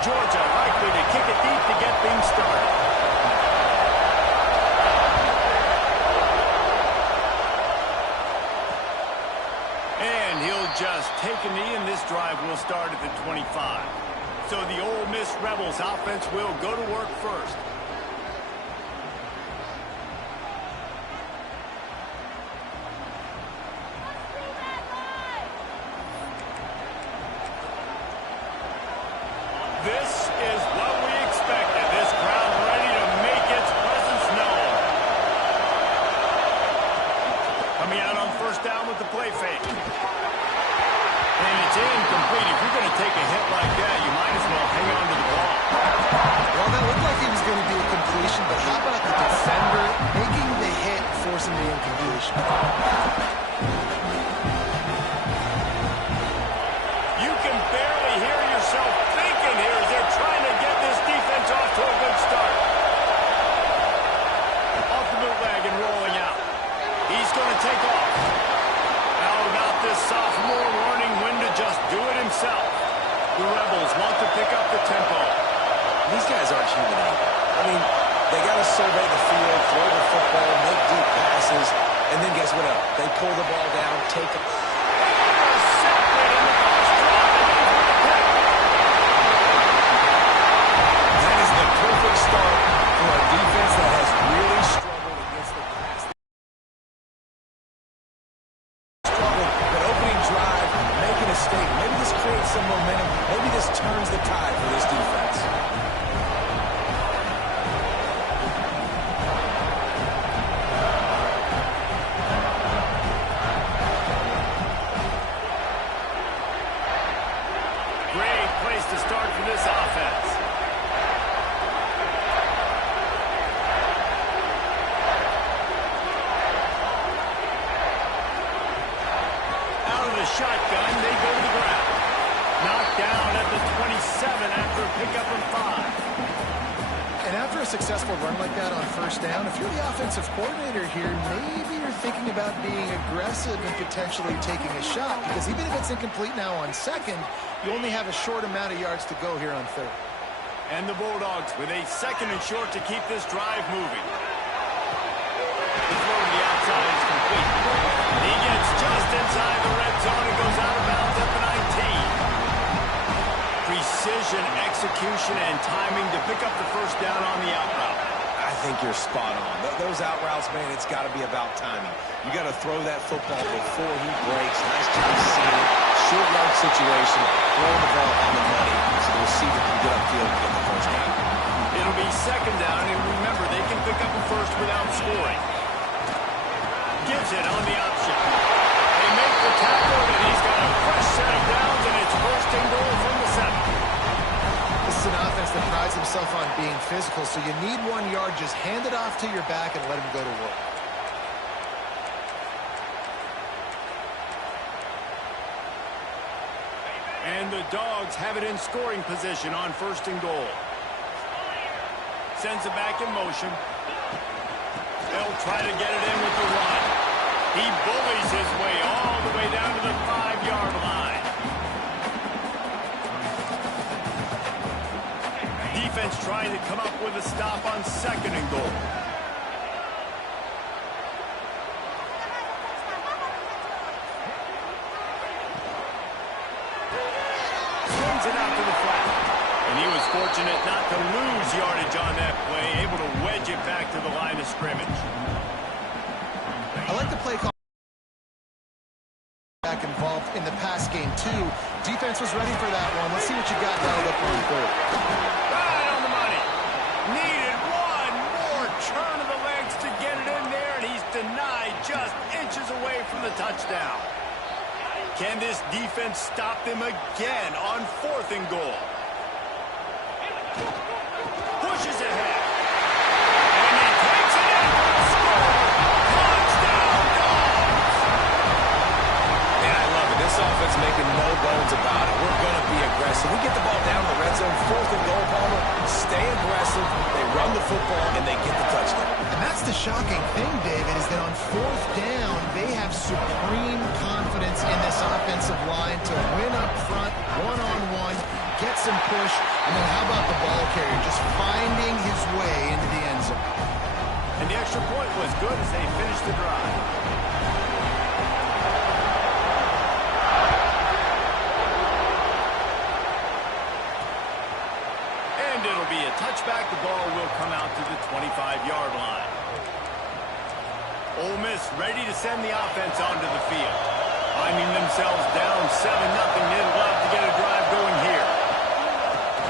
Georgia likely to kick it deep to get things started. And he'll just take a knee, and this drive will start at the 25. So the Ole Miss Rebels offense will go to work first. This is what we expected. This crowd ready to make its presence known. Coming out on first down with the play fake. And it's incomplete. If you're going to take a hit like that, you might as well hang on to the ball. Well, that looked like it was going to be a completion, but how about the defender making the hit, forcing the incompletion? You can barely hear yourself thinking here as they're trying to get this defense off to a good start. Off the bootleg and rolling out. He's going to take off. How about this sophomore learning when to just do it himself? The Rebels want to pick up the tempo. These guys aren't human either. I mean, they got to survey the field, throw the football, make deep passes, and then guess what else? They pull the ball down, take it. That is the perfect start for a defense that has really struggled against the pass. But opening drive, making a statement. Maybe this creates some momentum. Maybe this turns the tide for this defense. Great place to start for this offense. Out of the shotgun, they go to the ground. Knocked down at the 27 after a pickup of 5. And after a successful run like that on first down, if you're the offensive coordinator here, maybe you're thinking about being aggressive and potentially taking a shot, because even if it's incomplete now on second, you only have a short amount of yards to go here on third. And the Bulldogs with a second and short to keep this drive moving. The throw to the outside is complete. He gets just inside the red zone and goes out of bounds at the 19. Precision, execution, and timing to pick up the first down on the out route. I think you're spot on. Those out routes, man, it's got to be about timing. You got to throw that football before he breaks. Nice job seeing it. Short yard situation, throwing the ball on the money so the receiver can get upfield and get the first down. It'll be second down, and remember, they can pick up a first without scoring. Gives it on the option. They make the tackle, and he's got a fresh set of downs, and it's first and goal from the 7. This is an offense that prides himself on being physical, so you need 1 yard. Just hand it off to your back and let him go to work. And the Dogs have it in scoring position on first and goal. Sends it back in motion. They'll try to get it in with the run. He bullies his way all the way down to the 5-yard line. Defense trying to come up with a stop on second and goal. Swings it out to the flat. And he was fortunate not to lose yardage on that play, able to wedge it back to the line of scrimmage. I like the play call back involved in the pass game, too. Defense was ready for that one. Let's see what you got dialed up on third. Right on the money. Needed one more turn of the legs to get it in there, and he's denied just inches away from the touchdown. Can this defense stop them again on fourth and goal? Pushes ahead. And he takes it in for a score. Touchdown, Dogs! And I love it. This offense making no bones about it. We're going to be aggressive. We get the ball down in the red zone, fourth and goal, Palmer. Stay aggressive. They run the football, and they get the touchdown. And that's the shocking thing, David, is that on fourth down, they have supreme confidence in this offensive line to win up front, one-on-one, get some push, and then how about the ball carrier just finding his way into the end zone. And the extra point was good as they finished the drive. And it'll be a touchback. The ball will come out to the 25-yard line. Ole Miss ready to send the offense onto the field. Finding themselves down 7-0. They'd love to get a drive going here.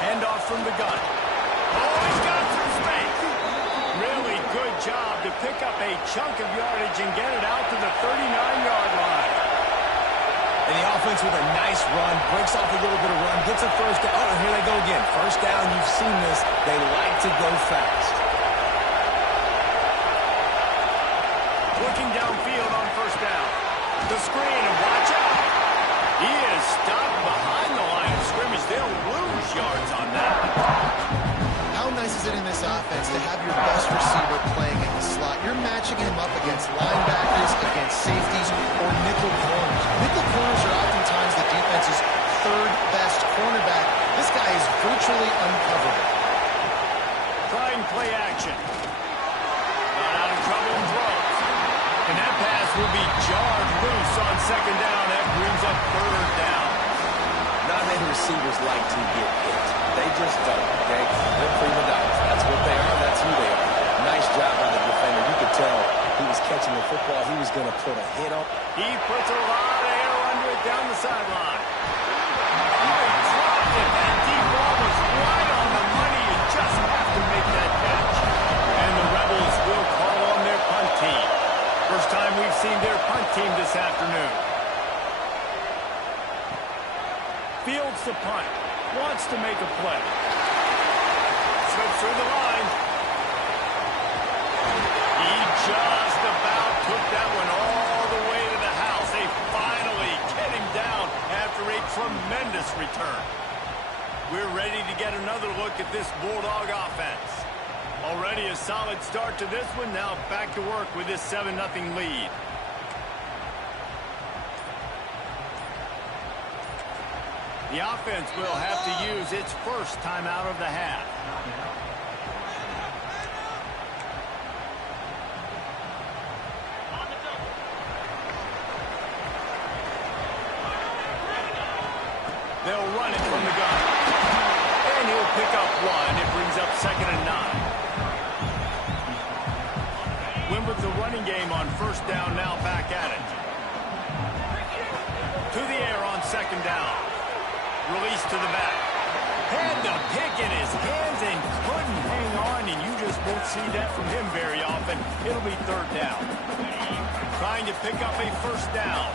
Handoff from the gun. Oh, he's got some space. Really good job to pick up a chunk of yardage and get it out to the 39-yard line. And the offense with a nice run, breaks off a little bit of run, gets a first down. Oh, here they go again. First down, you've seen this. They like to go fast. Looking downfield on first down. The screen, and watch out. He is stopped behind the line of scrimmage. They'll lose yards on that. How nice is it in this offense to have your best receiver playing in the slot? You're matching him up against linebackers, against safeties, or nickel corners. Nickel corners are oftentimes the defense's third best cornerback. This guy is virtually uncoverable. Trying play action. Got out of trouble and throws. And that pass will be jarred loose on second down. That brings up third down. Not many receivers like to get hit. They just don't, okay? They're prima donnas. That's what they are. That's who they are. Nice job by the defender. You could tell he was catching the football. He was going to put a hit on. He puts a lot of air under it down the sideline. Oh, he dropped it. That deep ball was right on the money. You just have to make that catch. And the Rebels will call on their punt team. First time we've seen their punt team this afternoon. Fields the punt. Wants to make a play. Slips through the line. He just about took that one all the way to the house. They finally get him down after a tremendous return. We're ready to get another look at this Bulldog offense. Already a solid start to this one. Now back to work with this 7-0 lead. The offense will have to use its first timeout of the half. They'll run it from the gun. And he'll pick up one. It brings up 2nd and 9. Win with the running game on first down, now back at it. To the air on second down. Release to the back. Had the pick in his hands and couldn't hang on, and you just won't see that from him very often. It'll be third down. Trying to pick up a first down.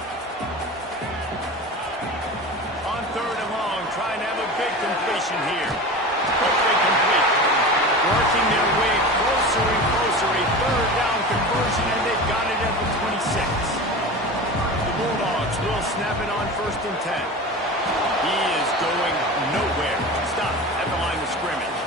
On third and long, trying to have a big completion here. Quickly complete. Working their way closer and closer. A third down conversion, and they've got it at the 26. The Bulldogs will snap it on 1st and 10. He is going nowhere. Stop at the line of scrimmage.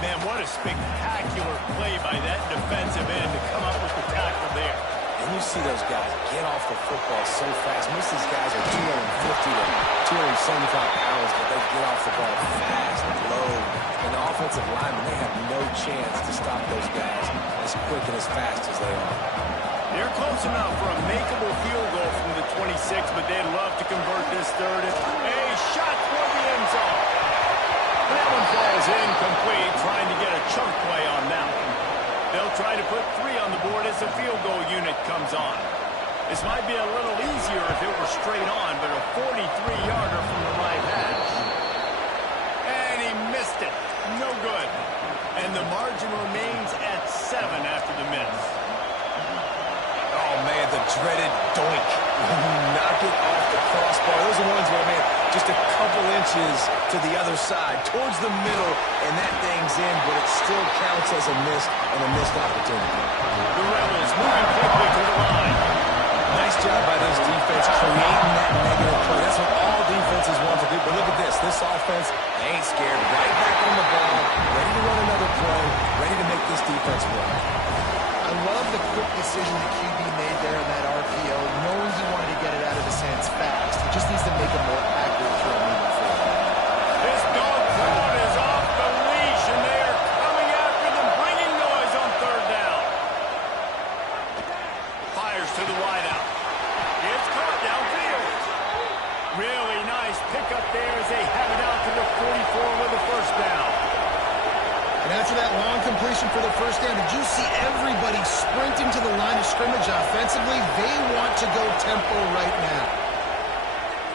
Man, what a spectacular play by that defensive end to come up with the tackle there. And you see those guys get off the football so fast. Most of these guys are 250 to 275 pounds, but they get off the ball fast, low. And the offensive linemen, they have no chance to stop those guys as quick and as fast as they are. They're close enough for a makeable field goal from the 26, but they'd love to convert this third. A shot toward the end zone. That one falls incomplete, trying to get a chunk play on that one. They'll try to put 3 on the board as the field goal unit comes on. This might be a little easier if it were straight on, but a 43-yarder from the right hash. And he missed it. No good. And the margin remains at 7 after the miss. Oh, man, the dreaded doink. When you knock it off the crossbar. Those are ones where, man, just a couple inches to the other side, towards the middle, and that thing's in, but it still counts as a miss and a missed opportunity. The Rebels moving quickly to the line. Nice job by this defense creating that negative play. That's what all defenses want to do. But look at this. This offense, they ain't scared. Right back on the ball, ready to run another play, ready to make this defense work. I love the quick decision the QB made there in that RPO, knowing he wanted to get it out of his hands fast. He just needs to make a more accurate throw moving forward. after that long completion for the first down. Did you see everybody sprinting to the line of scrimmage offensively? They want to go tempo right now.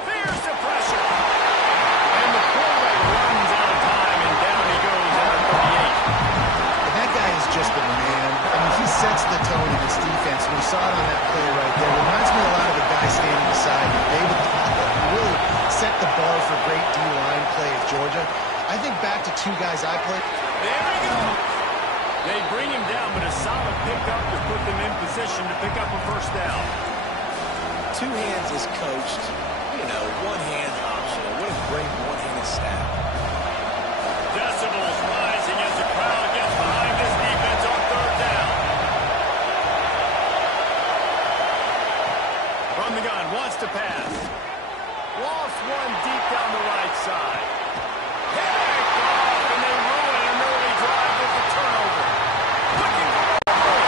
There's the pressure. And the quarterback runs out of time, and down he goes at the 38. And that guy is just a man. I mean, he sets the tone in his defense. We saw it on that play right there. Reminds me a lot of the guy standing beside him, David Pollack, who really set the bar for great D-line play at Georgia. I think back to two guys I played. There we go. They bring him down, but a solid pickup to put them in position to pick up a first down. Two hands is coached. You know, one hand optional. What a great one-handed stat. Decibels rising as the crowd gets behind this defense on third down. From the gun, wants to pass. Lost one deep down the right side. Picked off, and they ruin an early drive with the turnover. Looking for the ball.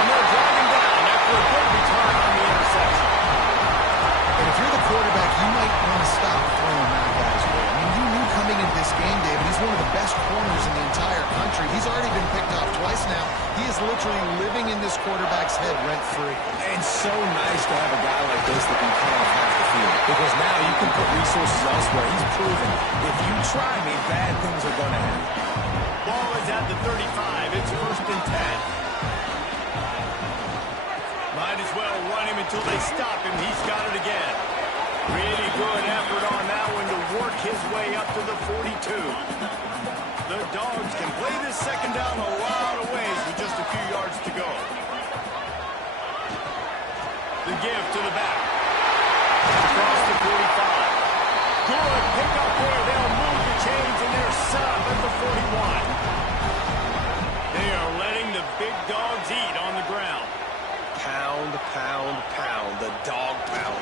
And they're driving down after a good return on the interception. And if you're the quarterback, you might want to stop throwing that guy's way. I mean, you knew coming into this game, David, he's one of the best corners in the entire country. He's already been picked off twice now. He is literally living in this quarterback's head rent-free. And so nice to have a guy like this that can cut off half the field. Because now you can put resources elsewhere. He's proven if you try me, bad things are going to happen. Ball is at the 35. It's first and 10. Might as well run him until they stop him. He's got it again. Really good effort on that one to work his way up to the 42. The Dogs can play this second down a lot of ways with just a few yards to go. The give to the back. Across the 45. Good pickup there. They'll move the chains, and they're set up at the 41. They are letting the big dogs eat on the ground. Pound, pound, pound. The dog pound.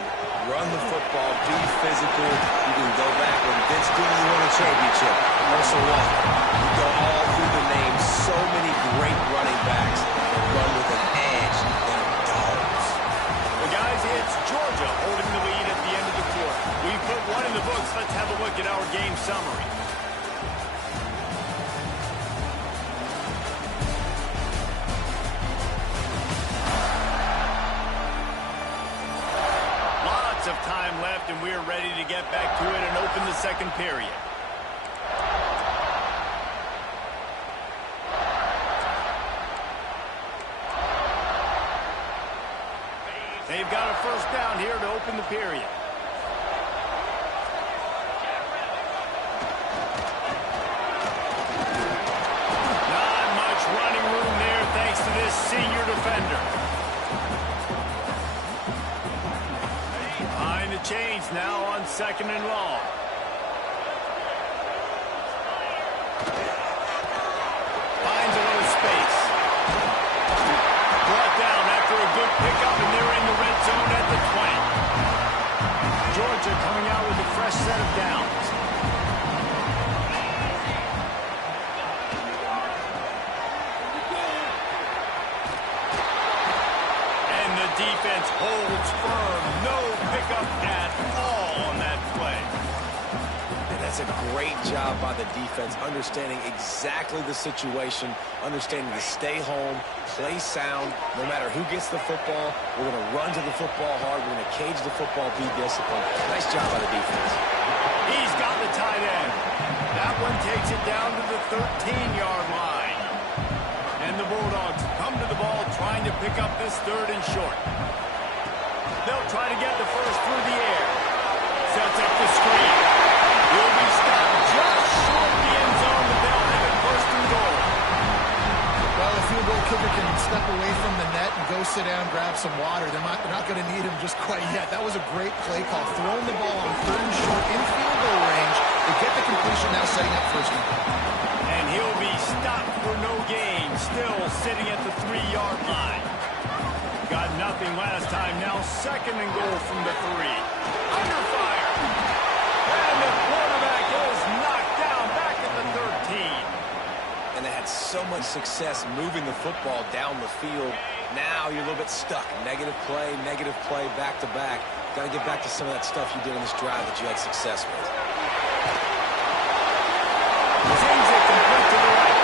Run the football. Be physical. You can go back when Vince Dooley won a championship. Russell Walker. You go all through the names. So many great running backs that run with an edge. They're dogs. Well, guys, it's Georgia holding the lead at the end of the quarter. We put one in the books. Let's have a look at our game summary. Lots of time left, and we're ready to get back to it and open the second period. They've got a first down here to open the period. Not much running room there thanks to this senior defender. Behind the chains now on second and long. Finds a little space. Brought down after a good pickup, and they're in the red zone at the 20. Georgia coming out with a fresh set of downs. And the defense holds firm. No pickup at all on that play. And that's a great job by the defense, understanding exactly the situation, understanding to stay home, play sound. No matter who gets the football, we're going to run to the football hard. We're going to cage the football, be disciplined. Nice job by the defense. He's got the tight end. That one takes it down to the 13-yard line. And the Bulldogs come to the ball trying to pick up this third and short. They'll try to get the first through the air. Sets up the screen. He'll be stopped just short of the end zone, but they'll have it first and goal. Well, the field goal kicker can step away from the net and go sit down, grab some water. They're not going to need him just quite yet. That was a great play call. Throwing the ball on third and short in field goal range. They get the completion, now setting up first and goal. And he'll be stopped for no gain, still sitting at the 3-yard line. Got nothing last time, now second and goal from the 3. Under fire. And the quarterback is knocked down back at the 13. And they had so much success moving the football down the field. Now you're a little bit stuck. Negative play, back to back. Got to get back to some of that stuff you did on this drive that you had success with. Sends it complete to the right.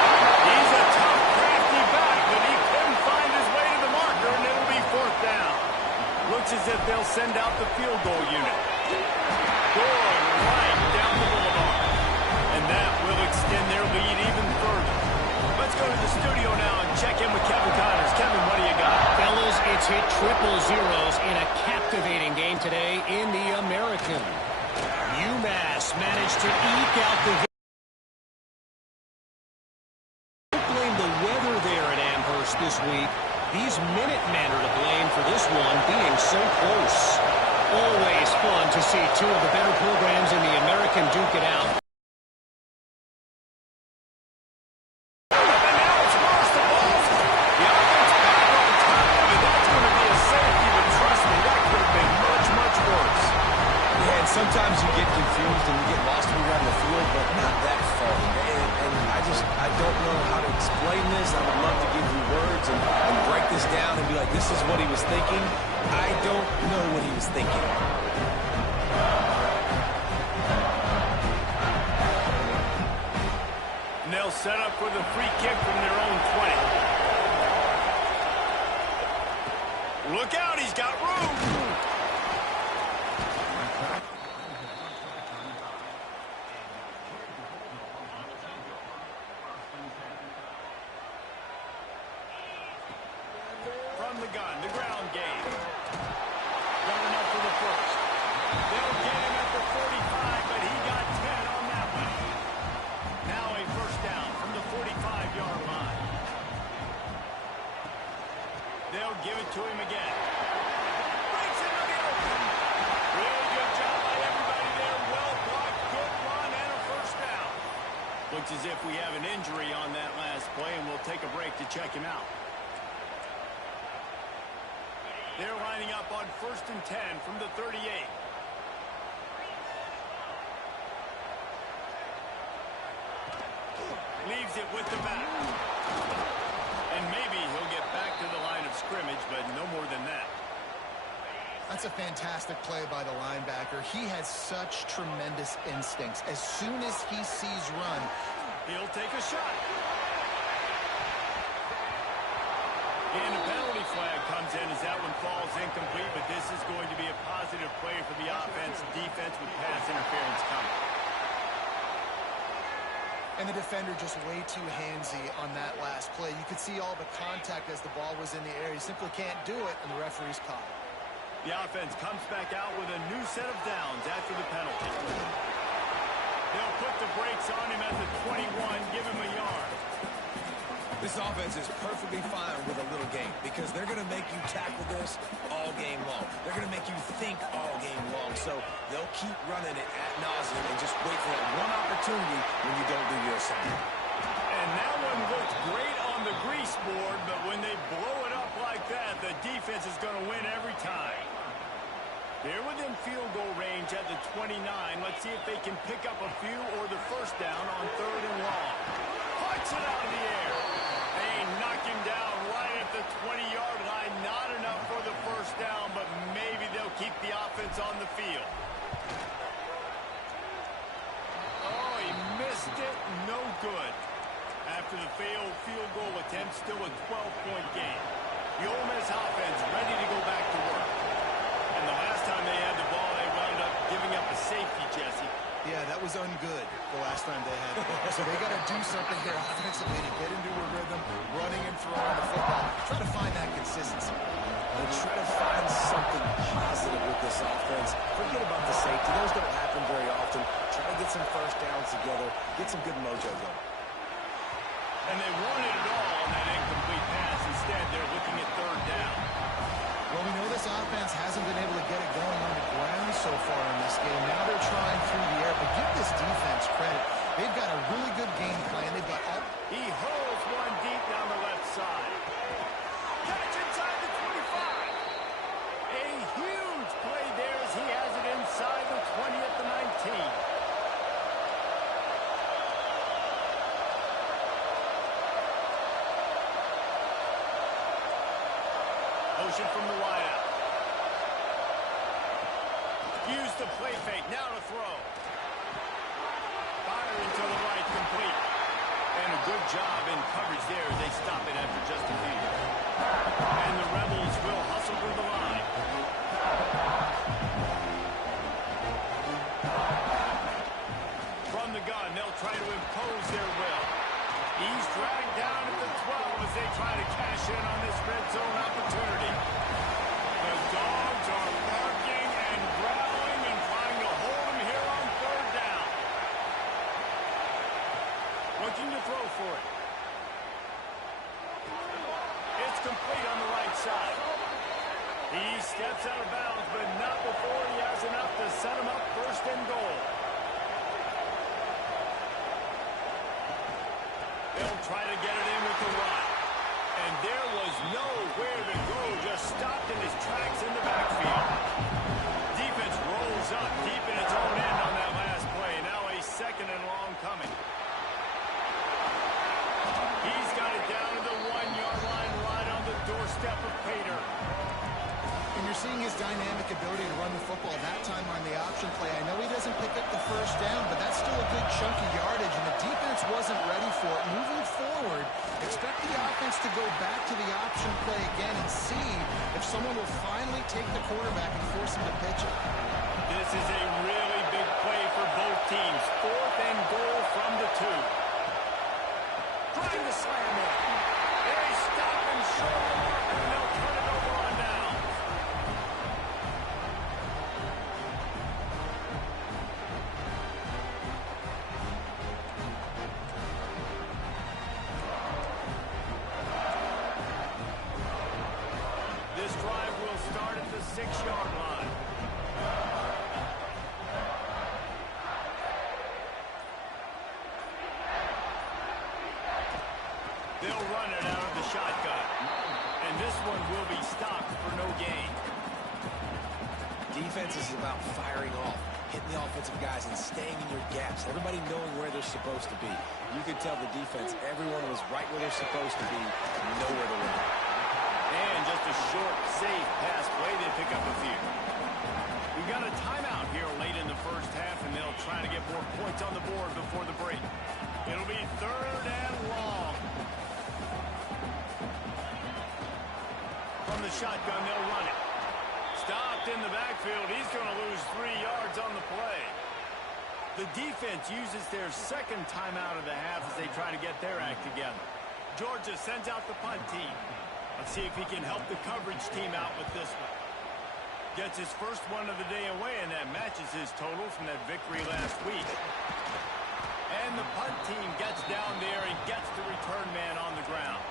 send out the field goal unit. Going right down the boulevard. And that will extend their lead even further. Let's go to the studio now and check in with Kevin Connors. Kevin, what do you got? Fellas, it's hit triple zeros in a captivating game today in the American. UMass managed to eke out the victory. Don't blame the weather there at Amherst this week. These Minutemen are to blame for this one being so close. Always fun to see two of the better programs in the American duke it out. Sometimes you get confused and you get lost when you're on the field, but not that far. And I don't know how to explain this. I would love to give you words and break this down and be like, this is what he was thinking. I don't know what he was thinking. And they'll set up with a free kick from their own 20. Look out, he's got room. The gun, the ground game. Got enough for the first. They'll get him at the 45, but he got 10 on that one. Now a first down from the 45-yard line. They'll give it to him again. Breaks into the open. Really good job by everybody there. Well blocked, good run, and a first down. Looks as if we have an injury on that last play, and we'll take a break to check him out. They're lining up on 1st and 10 from the 38. Leaves it with the back. And maybe he'll get back to the line of scrimmage, but no more than that. That's a fantastic play by the linebacker. He has such tremendous instincts. As soon as he sees run, he'll take a shot. And a penalty flag comes in as that one falls incomplete, but this is going to be a positive play for the offense. Defense with pass interference coming. And the defender just way too handsy on that last play. You could see all the contact as the ball was in the air. He simply can't do it, and the referee's caught it. The offense comes back out with a new set of downs after the penalty. They'll put the brakes on him at the 21, give him a yard. This offense is perfectly fine with a little game because they're going to make you tackle this all game long. They're going to make you think all game long. So they'll keep running it ad nauseum and just wait for that one opportunity when you don't do your assignment. And that one looked great on the grease board, but when they blow it up like that, the defense is going to win every time. They're within field goal range at the 29. Let's see if they can pick up a few or the first down on 3rd and long. Puts it out of the air. They knock him down right at the 20-yard line. Not enough for the first down, but maybe they'll keep the offense on the field. Oh, he missed it. No good. After the failed field goal attempt, still a 12-point game. The Ole Miss offense ready to go back to work. And the last time they had the ball, they wound up giving up a safety, Jesse. Yeah, that was ungood the last time they had the ball. So they got to do something here offensively to get into a rhythm, running and throwing the football. Try to find that consistency. And try to find something positive with this offense. Forget about the safety. Those don't happen very often. Try to get some first downs together. Get some good mojo going. And they wanted it all on that incomplete pass. Instead, they're looking at 3rd down. Well, we know this offense hasn't been able to get it going on the ground so far in this game. Now they're trying through the air, but give this defense credit. They've got a really good game plan. They've got all... He hurls one deep down the left side. Catch inside the 25. A huge play there as he has it inside the 20 at the 19. Motion from the wideout. Use the play fake. Now to throw. Fire into the right, complete. And a good job in coverage there as they stop it after just a few. And the Rebels will hustle through the line. run. They'll try to impose their will. He's dragged down at the 12 as they try to cash in on this red zone opportunity. The Dogs are barking and growling and trying to hold him here on third down. Looking to throw for it. It's complete on the right side. He steps out of bounds, but not before he has enough to set him up first and goal. They'll try to get it in with the run. And there was nowhere to go, just stopped in his tracks in the backfield. Defense rolls up deep in its own end on that last play. Now a second and long coming. He's got it down to the 1-yard line right on the doorstep of Pater. And you're seeing his dynamic ability to run the football that time on the option play. I know he doesn't pick up the first down, but that's still a good chunk of yardage, and the defense wasn't ready for it. Moving forward, expect the offense to go back to the option play again and see if someone will finally take the quarterback and force him to pitch it. This is a really big play for both teams. 4th and goal from the 2. Trying to slam it. They stop him short of the mark, and they'll turn it over on down. This drive will start at the 6-yard line. They'll run it out of the shotgun. And this one will be stopped for no gain. Defense is about firing off, hitting the offensive guys and staying in your gaps. Everybody knowing where they're supposed to be. You could tell the defense, everyone was right where they're supposed to be, nowhere to run. And just a short, safe pass play. They pick up a few. We've got a timeout here late in the first half, and they'll try to get more points on the board before the break. It'll be 3rd and long. From the shotgun, they'll run it. Stopped in the backfield. He's going to lose 3 yards on the play. The defense uses their second timeout of the half as they try to get their act together. Georgia sends out the punt team. Let's see if he can help the coverage team out with this one. Gets his first one of the day away, and that matches his total from that victory last week. And the punt team gets down there and gets the return man on the ground.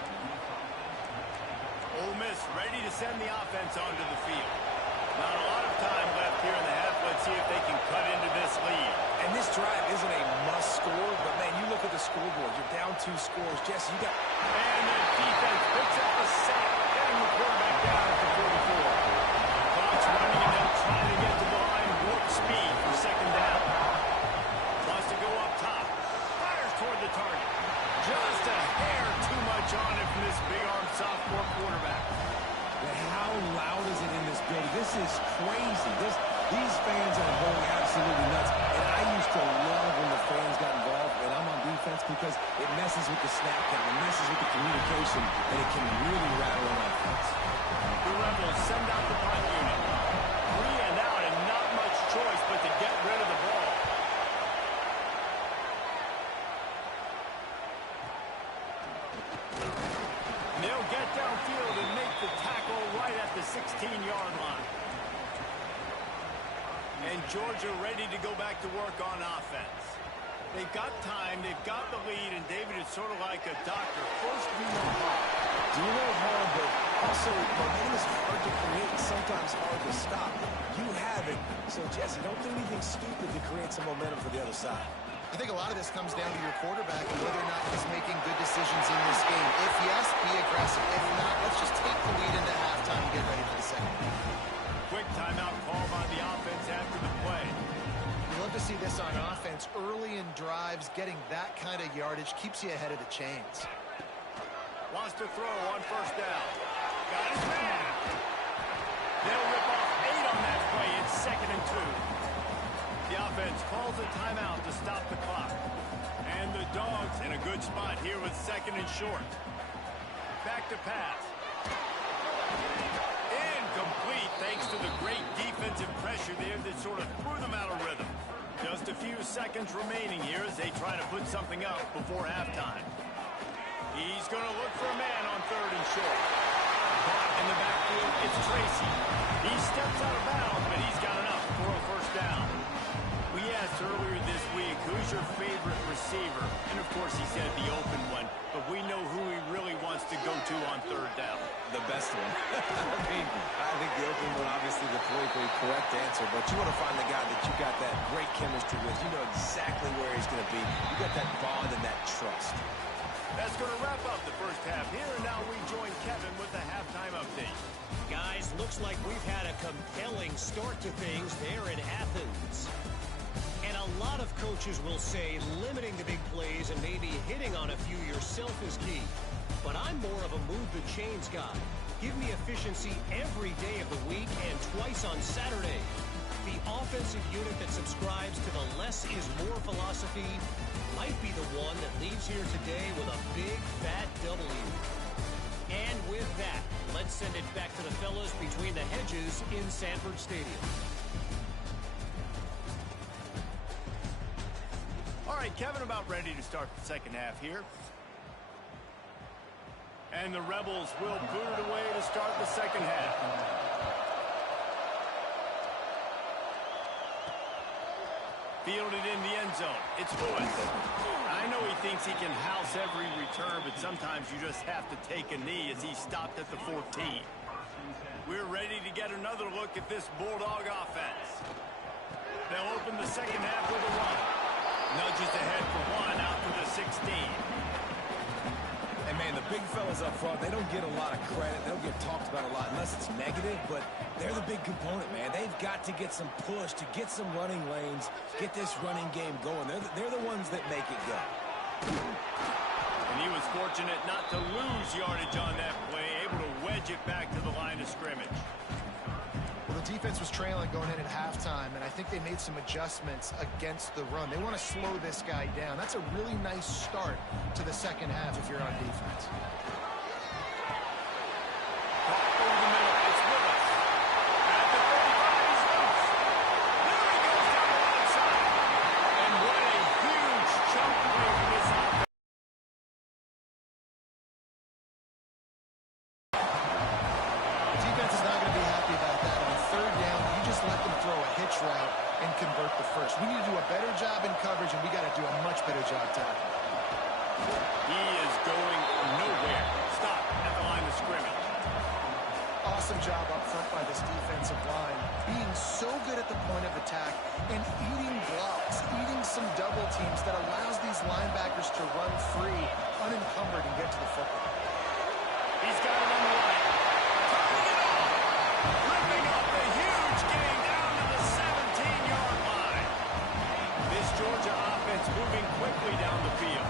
Ole Miss ready to send the offense onto the field. Not a lot of time left here in the half. Let's see if they can cut into this lead. And this drive isn't a must score, but man, you look at the scoreboard. You're down 2 scores. Jesse, you got... And the defense picks up a sack, getting the quarterback down at the 44. Clock's running, and they'll try to get to the line warp speed for second down. Wants to go up top. Fires toward the target. Just a hair too much on it from this big-armed sophomore quarterback. But how loud is it in this building? This is crazy. These fans are going absolutely nuts. And I used to love when the fans got involved, and I'm on defense because it messes with the snap count, it messes with the communication, and it can really rattle an offense. The Rebels send out the punt unit. 3 and out, and not much choice but to get rid of the ball. They'll get downfield and make the tackle right at the 16-yard line. And Georgia ready to go back to work on offense. They've got time, they've got the lead, and David is sort of like a doctor. First, do no harm. Do no harm, but also momentum is hard to create, sometimes hard to stop. You have it, so Jesse, don't do anything stupid to create some momentum for the other side. I think a lot of this comes down to your quarterback and whether or not he's making good decisions in this game. If yes, be aggressive. If not, let's just take the lead into halftime and get ready for the second. Quick timeout call by the offense after the play. You love to see this on offense. Early in drives, getting that kind of yardage keeps you ahead of the chains. Wants to throw on first down. Got his man. They'll rip off 8 on that play. It's 2nd and 2. The offense calls a timeout to stop the clock. And the Dogs in a good spot here with 2nd and short. Back to pass. Incomplete thanks to the great defensive pressure there that sort of threw them out of rhythm. Just a few seconds remaining here as they try to put something up before halftime. He's going to look for a man on 3rd and short. Caught in the backfield, it's Tracy. He steps out of bounds, but he's got enough for a first down. We asked earlier this week, who's your favorite receiver? And, of course, he said the open one, but we know who he really wants to go to on 3rd down. The best one. I think the open one, obviously the politically correct answer, but you want to find the guy that you got that great chemistry with. You know exactly where he's going to be. You got that bond and that trust. That's going to wrap up the first half here, and now we join Kevin with the halftime update. Guys, looks like we've had a compelling start to things there in Athens. And a lot of coaches will say limiting the big plays and maybe hitting on a few yourself is key. But I'm more of a move the chains guy. Give me efficiency every day of the week and twice on Saturday. The offensive unit that subscribes to the less is more philosophy might be the one that leaves here today with a big fat W. And with that, let's send it back to the fellas between the hedges in Sanford Stadium. All right, Kevin, about ready to start the second half here. And the Rebels will boot it away to start the second half. Fielded in the end zone. It's Lewis. I know he thinks he can house every return, but sometimes you just have to take a knee as he stopped at the 14. We're ready to get another look at this Bulldog offense. They'll open the second half with a run. Nudges ahead for one out to the 16. And, man, the big fellas up front, they don't get a lot of credit. They don't get talked about a lot unless it's negative, but they're the big component, man. They've got to get some push, to get some running lanes, get this running game going. They're the ones that make it go. And he was fortunate not to lose yardage on that play, able to wedge it back to the line of scrimmage. Well, the defense was trailing going in at halftime, and I think they made some adjustments against the run. They want to slow this guy down. That's a really nice start to the second half if you're on defense. Over the middle, it's Willis. At the 35, he's loose. There he goes down the right side. And what a huge chunk play for this offense. The defense is not going to be happy about that. On 3rd down, you just let them throw a hitch route and convert the first. We need to do a better job in coverage, and we got to do a much better job tackling. He is going nowhere. Stop at the line of scrimmage. Awesome job up front by this defensive line, being so good at the point of attack and eating blocks, eating some double teams that allows these linebackers to run free, unencumbered, and get to the football. He's got it on the right. Turning it off. Ripping up a huge gain down to the 17-yard line. This Georgia offense moving quickly down the field.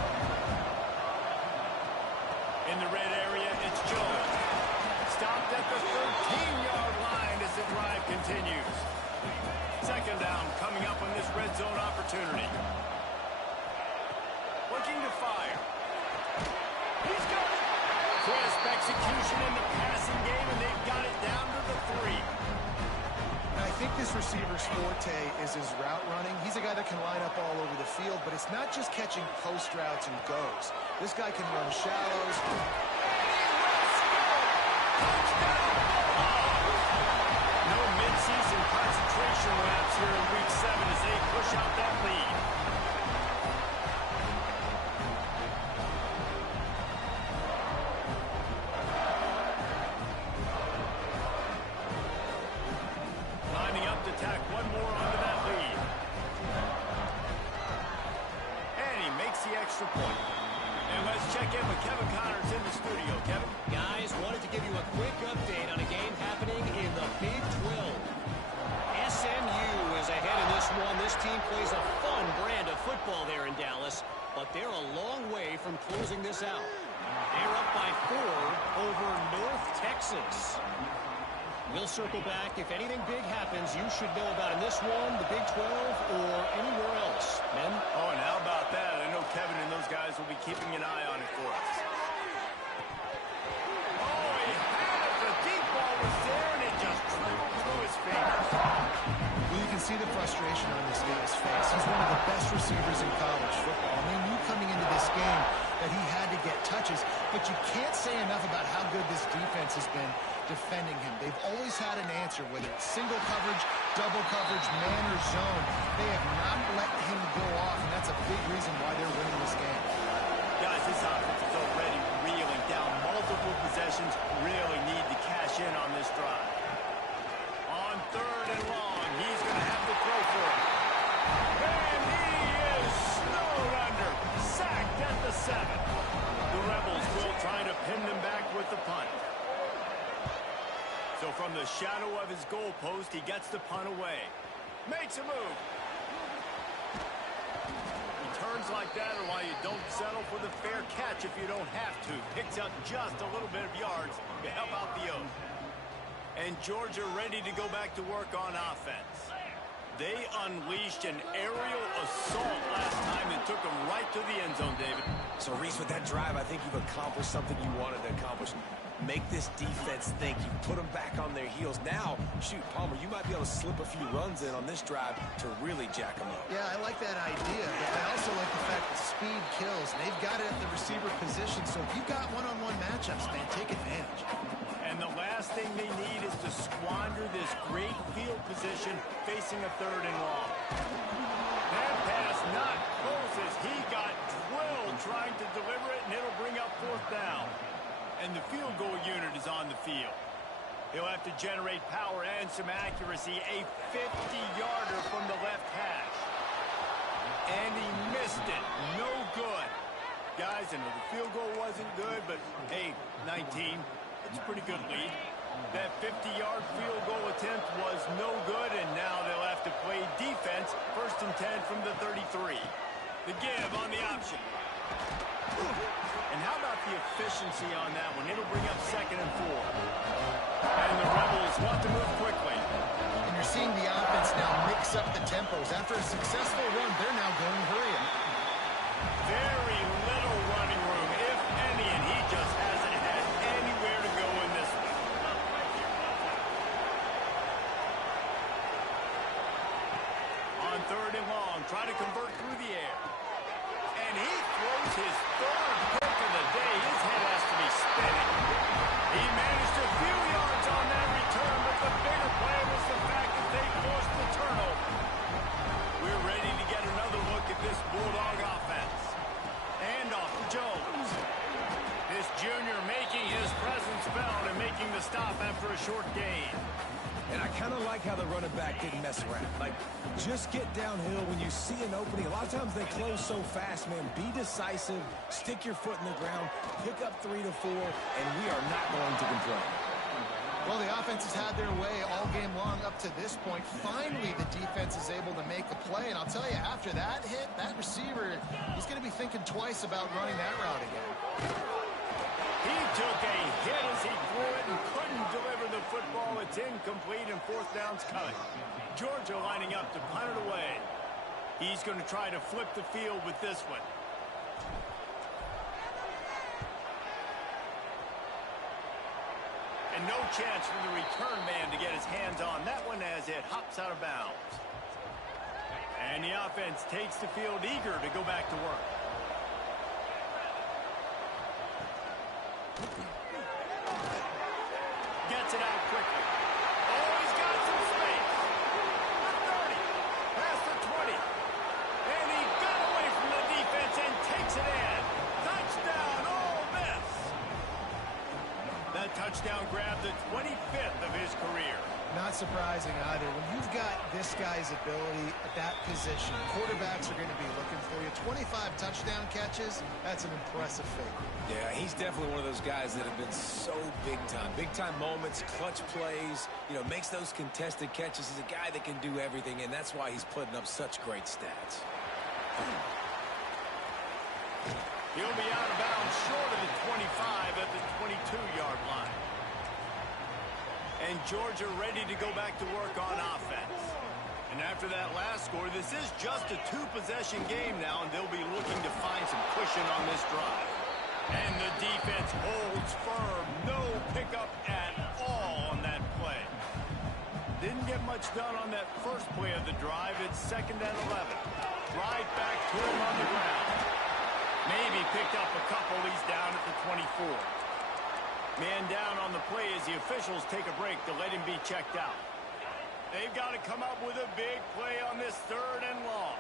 In the red area, it's Jones. Stopped at the 13-yard line as the drive continues. Second down coming up on this red zone opportunity. Looking to fire. He's got it. Crisp execution in the passing game, and they've got it down to the 3. And I think this receiver's forte is his route running. He's a guy that can line up all over the field, but it's not just catching post routes and goes. This guy can run shallows. No mid-season concentration laps here in Week 7 as they push out that lead. Lining up to tack one more onto that lead. And he makes the extra point. And let's check in with Kevin Connors in the studio. Kevin? Guys, wanted to give you a quick update on a game happening in the Big 12. SMU is ahead in this one. This team plays a fun brand of football there in Dallas, but they're a long way from closing this out. They're up by 4 over North Texas. We'll circle back. If anything big happens, you should know about in this one, the Big 12, or anywhere else. Men? Oh, and how about that? I know Kevin and those guys will be keeping an eye on it for us. Oh, he had it. The deep ball was there, and it just trickled through his fingers. Well, you can see the frustration on this guy's face. He's one of the best receivers in college football. And they knew coming into this game that he had to get touches, but you can't say enough about how good this defense has been defending him. They've always had an answer, whether it's single coverage, double coverage, man or zone. They have not let him go off, and that's a big reason why they're winning this game. Guys, this offense is already reeling down multiple possessions. Really need to cash in on this drive. On 3rd and long, he's going to have to throw for it. And he is snowed under. Sacked at the 7. The Rebels will try to pin them back with the punt. So from the shadow of his goalpost, he gets the punt away. Makes a move. Turns like that are why you don't settle for the fair catch if you don't have to. Picks up just a little bit of yards to help out the Oak. And Georgia ready to go back to work on offense. They unleashed an aerial assault last time and took them right to the end zone, David. So, Reese, with that drive, I think you've accomplished something you wanted to accomplish. Make this defense think. You put them back on their heels. Now, shoot, Palmer, you might be able to slip a few runs in on this drive to really jack them up. Yeah, I like that idea, but I also like the fact that speed kills. They've got it at the receiver position, so if you've got one-on-one matchups, man, take advantage. And the last thing they need is to squander this great field position facing a 3rd and long. That pass not close as he got drilled trying to deliver it, and it'll bring up 4th down. And the field goal unit is on the field. He'll have to generate power and some accuracy. A 50-yarder from the left hash. And he missed it. No good. Guys, I know the field goal wasn't good, but hey, 19, that's a pretty good lead. That 50-yard field goal attempt was no good, and now they'll have to play defense. 1st and 10 from the 33. The give on the option. And how about the efficiency on that one? It'll bring up 2nd and 4. And the Rebels want to move quickly. And you're seeing the offense now mix up the tempos. After a successful run, they're now going hurry up. Very little running room, if any, and he just hasn't had anywhere to go in this one. On 3rd and long, try to convert through the air. And he throws his 3rd pick of the day. His head has to be spinning. He managed a few yards on that return, but the bigger play was the fact that they forced the turnover. We're ready to get another look at this Bulldog offense. And off to Jones. This junior making his presence felt and making the stop after a short gain. And I kind of like how the running back didn't mess around. Like, just get downhill when you see an opening. A lot of times they close so fast, man. Be decisive, stick your foot in the ground, pick up 3 to 4, and we are not going to complain. Well, the offense has had their way all game long up to this point. Finally, the defense is able to make a play. And I'll tell you, after that hit, that receiver, he's going to be thinking twice about running that route again. He took a hit as he threw it and couldn't deliver the football. It's incomplete and 4th down's coming. Georgia lining up to punt it away. He's going to try to flip the field with this one. And no chance for the return man to get his hands on that one as it hops out of bounds. And the offense takes the field eager to go back to work. Gets it out quickly. Oh, he's got some space. The 30. Past the 20. And he got away from the defense and takes it in. Touchdown, Ole Miss. That touchdown grabbed the 25th of his career. Not surprising either. When you've got this guy's ability at that position, quarterbacks are going to be looking for you. 25 touchdown catches, that's an impressive figure. Yeah, he's definitely one of those guys that have been so big time. Big time moments, clutch plays, makes those contested catches. He's a guy that can do everything, and that's why he's putting up such great stats. He'll be out of bounds short of the 25 at the 22-yard line. And Georgia ready to go back to work on offense. And after that last score, this is just a 2-possession game now, and they'll be looking to find some cushion on this drive. And the defense holds firm. No pickup at all on that play. Didn't get much done on that first play of the drive. It's 2nd and 11. Right back to him on the ground. Maybe picked up a couple. He's down at the 24. Man down on the play as the officials take a break to let him be checked out. They've got to come up with a big play on this 3rd and long.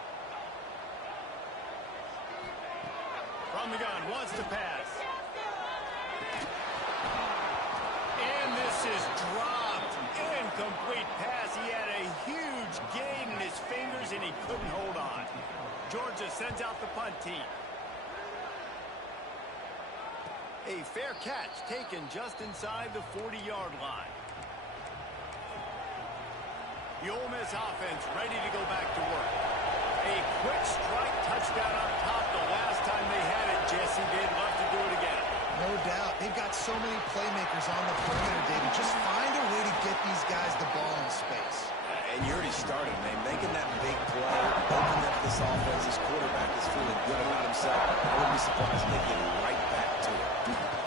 From the gun, wants to pass. And this is dropped. Incomplete pass. He had a huge gain in his fingers, and he couldn't hold on. Georgia sends out the punt team. A fair catch taken just inside the 40-yard line. The Ole Miss offense ready to go back to work. A quick strike touchdown up top the last time they had it, Jesse. They'd love to do it again. No doubt. They've got so many playmakers on the perimeter, David. Just find a way to get these guys the ball in space. And you already started, man. Making that big play, opening up this offense. This quarterback is feeling good about himself. I wouldn't be surprised if they get right back to it.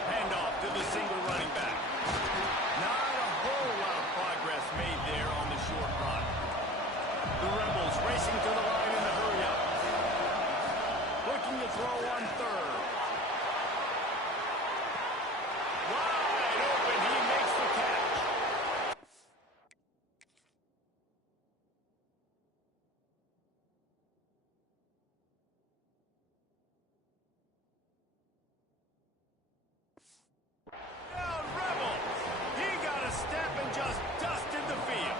Handoff to the single running back. Not a whole lot of progress made there on the short run. The Rebels racing to the line in the hurry-up. Looking to throw on 3rd. Wide open. He makes the catch. Down Rebels. He got a step and just dusted the field.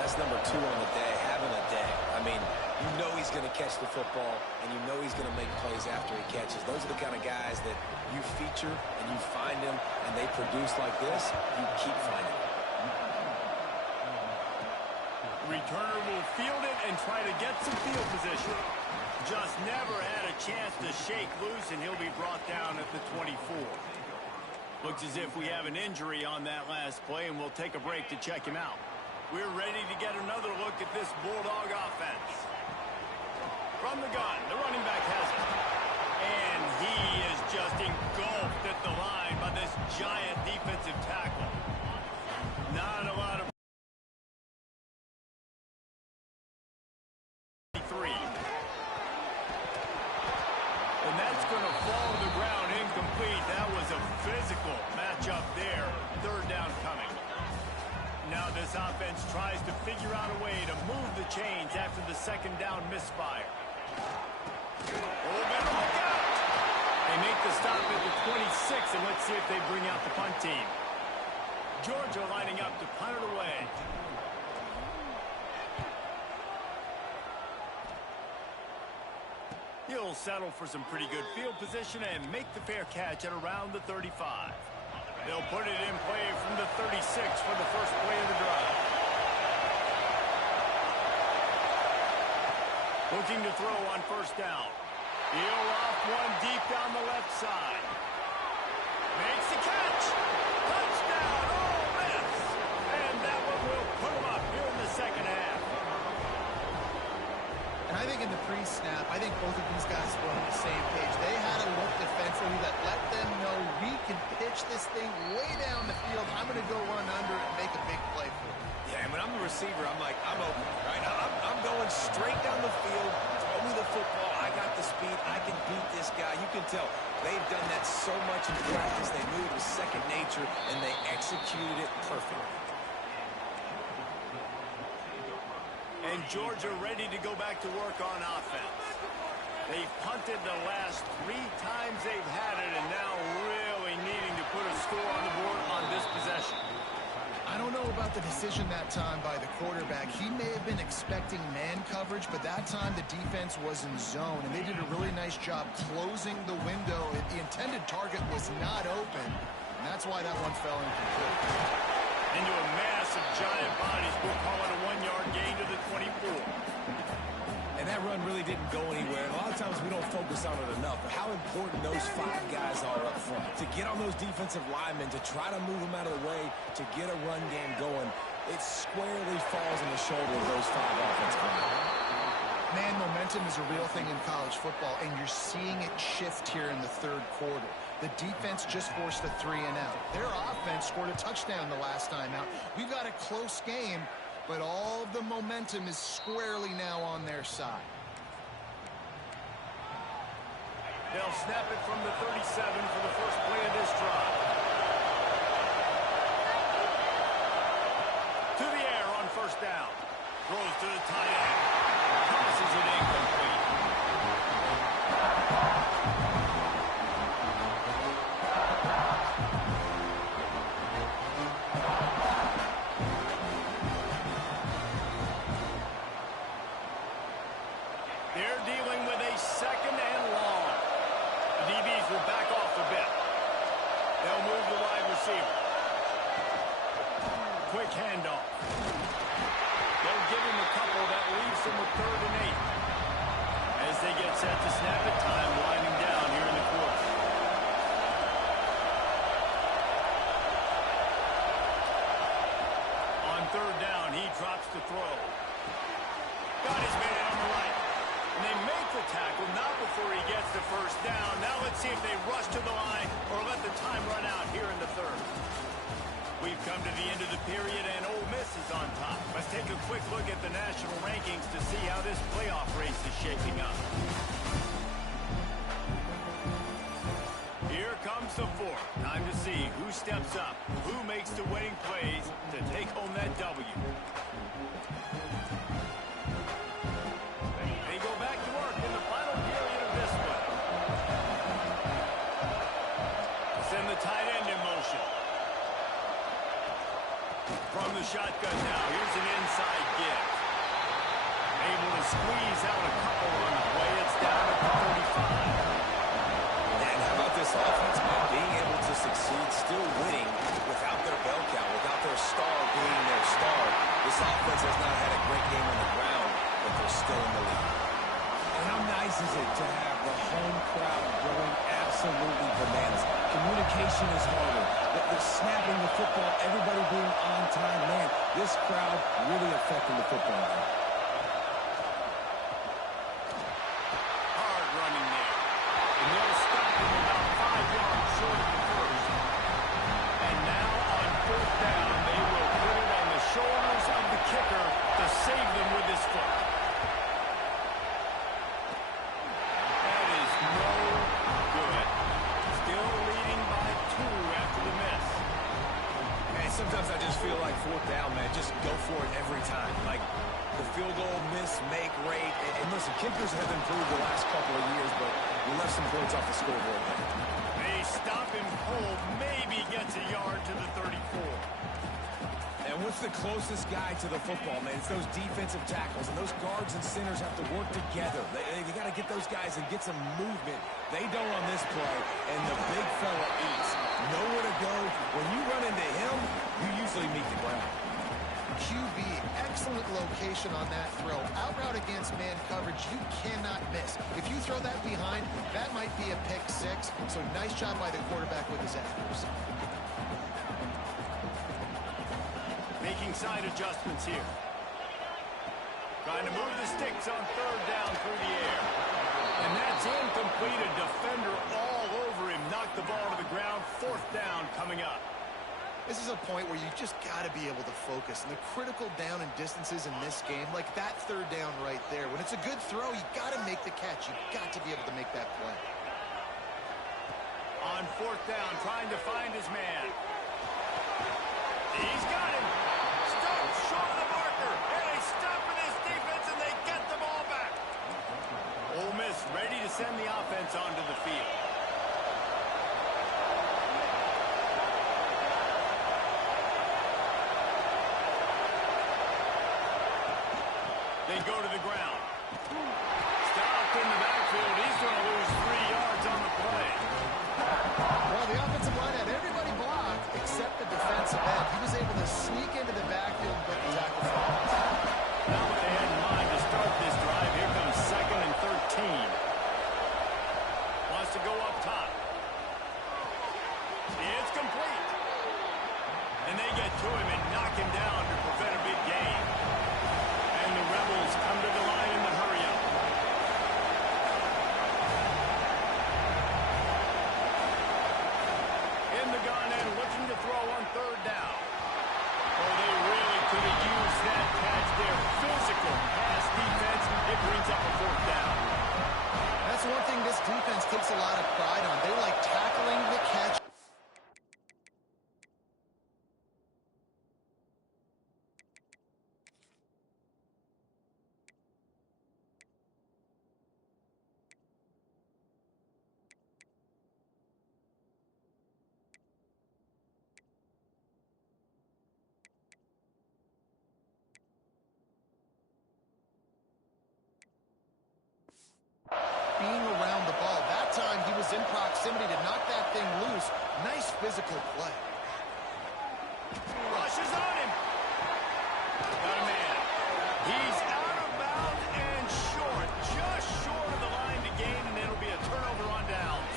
That's number 2 on the day, having a day. I mean, you know he's going to catch the football, and you know he's going to make plays after he catches. Those are the kind of guys that you feature, and you find them, and they produce like this, you keep finding them. Returner will field it and try to get some field position. Just never had a chance to shake loose, and he'll be brought down at the 24. Looks as if we have an injury on that last play, and we'll take a break to check him out. We're ready to get another look at this Bulldog offense. From the gun, the running back has it. And he is just engulfed at the line by this giant defensive tackle. Not a lot of 3. And that's going to fall to the ground incomplete. That was a physical matchup there. 3rd down coming. Now this offense tries to figure out a way to move the chains after the 2nd down misfire. Oh, better look out! They make the stop at the 26, and let's see if they bring out the punt team. Georgia lining up to punt it away. He'll settle for some pretty good field position and make the fair catch at around the 35. They'll put it in play from the 36 for the first play of the drive. Looking to throw on 1st down. He'll off one deep down the left side. Makes the catch. Touchdown, Ole Miss. And that one will put him up here in the 2nd half. And I think in the pre-snap, I think both of these guys were on the same page. They had a look defensively that let them know we can pitch this thing way down the field. I'm going to go run under and make a big play for it. Yeah, and when I'm the receiver, I'm like, I'm open, right? I'm going straight down the field. Throw me the football. I got the speed. I can beat this guy. You can tell they've done that so much in practice. They knew it was second nature, and they executed it perfectly. And Georgia ready to go back to work on offense. They've punted the last 3 times they've had it, and now really needing to put a score on the board on this possession. I don't know about the decision that time by the quarterback. He may have been expecting man coverage, but that time the defense was in zone, and they did a really nice job closing the window. The intended target was not open, and that's why that one fell incomplete. Into a mass of giant bodies. We'll call it a 1-yard gain to the 24. And that run really didn't go anywhere. A lot of times we don't focus on it enough, but how important those 5 guys are up front. To get on those defensive linemen, to try to move them out of the way, to get a run game going, it squarely falls on the shoulder of those 5 offensive linemen. Man, momentum is a real thing in college football, and you're seeing it shift here in the third quarter. The defense just forced a 3-and-out. Their offense scored a touchdown the last time out. We've got a close game, but all of the momentum is squarely now on their side. They'll snap it from the 37 for the first play of this drive. To the air on first down. Throws to the tight end. Tosses it incomplete. They're dealing with a second and long. The DBs will back off a bit. They'll move the wide receiver. Quick handoff. They'll give him a couple that leaves him with 3rd and 8. As they get set to snap it, time winding down here in the quarter. On 3rd down, he drops to throw. Got his man on the right. And they make the tackle, not before he gets the first down. Now let's see if they rush to the line or let the time run out here in the 3rd. We've come to the end of the period, and Ole Miss is on top. Let's take a quick look at the national rankings to see how this playoff race is shaping up. Here comes the 4th. Time to see who steps up, who makes the winning plays to take home that W. They go back to work in the final period of this one. Send the tight end in motion. From the shotgun now, here's an inside give. Able to squeeze out a couple on the play. It's down at the 35. And how about this offense, man? Being able to succeed, still winning without their bell cow, without their star being their star. This offense has not had a great game on the ground, but they're still in the lead. And how nice is it to have the home crowd going absolutely bananas? Communication is harder. They're snapping the football, everybody being on time. Man, this crowd really affecting the football game. Hard running there. And they'll stop him about 5 yards short of the first. And now on 4th down, they will put it on the shoulders of the kicker to save them with his foot. That is no good. Still leading by 2 after the miss. Man, sometimes I just feel like 4th down, man, just go for it every time. Like the field goal, miss, make, rate. And listen, kickers have improved the last couple of years, but we left some points off the scoreboard there. They stop him cold, maybe gets a yard to the 34. And what's the closest guy to the football, man? It's those defensive tackles, and those guards and centers have to work together. They got to get those guys and get some movement. They don't on this play, and the big fella eats. Nowhere to go. When you run into him, you usually meet the ground. QB, excellent location on that throw. Out route against man coverage, you cannot miss. If you throw that behind, that might be a pick 6. So nice job by the quarterback with his accuracy. Making side adjustments here. Trying to move the sticks on 3rd down through the air. And that's incomplete. A defender all over him. Knocked the ball to the ground. 4th down coming up. This is a point where you just got to be able to focus. And the critical down and distances in this game, like that 3rd down right there, when it's a good throw, you got to make the catch. You got to be able to make that play. On 4th down, trying to find his man. He's got him. Stopped short of the marker. And they stop for this defense, and they get the ball back. Ole Miss ready to send the offense onto the field. They go to the ground. Stopped in the backfield. He's going to lose 3 yards on the play. Well, the offensive line had everybody blocked except the defensive end. He was able to sneak into the backfield and get the tackle for loss. Now what they had in mind to start this drive. Here comes 2nd and 13. Wants to go up top. It's complete. And they get to him and knock him down to prevent a big gain. And the Rebels come to the line in the hurry-up. throw on third down. Oh, they really could have used that catch there. Physical pass defense. It brings up a fourth down. That's one thing this defense takes a lot of pride on. They like tackling the catch. Being around the ball. That time he was in proximity to knock that thing loose. Nice physical play. Rushes on him. Got a man. He's out of bounds and short. Just short of the line to gain, and it'll be a turnover on downs.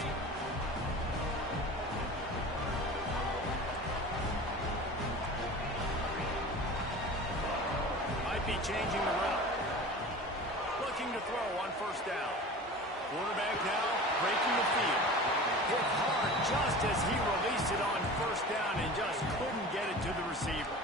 Might be changing the route. Looking to throw on first down. Quarterback now breaking the field. Hit hard just as he released it on first down and just couldn't get it to the receiver.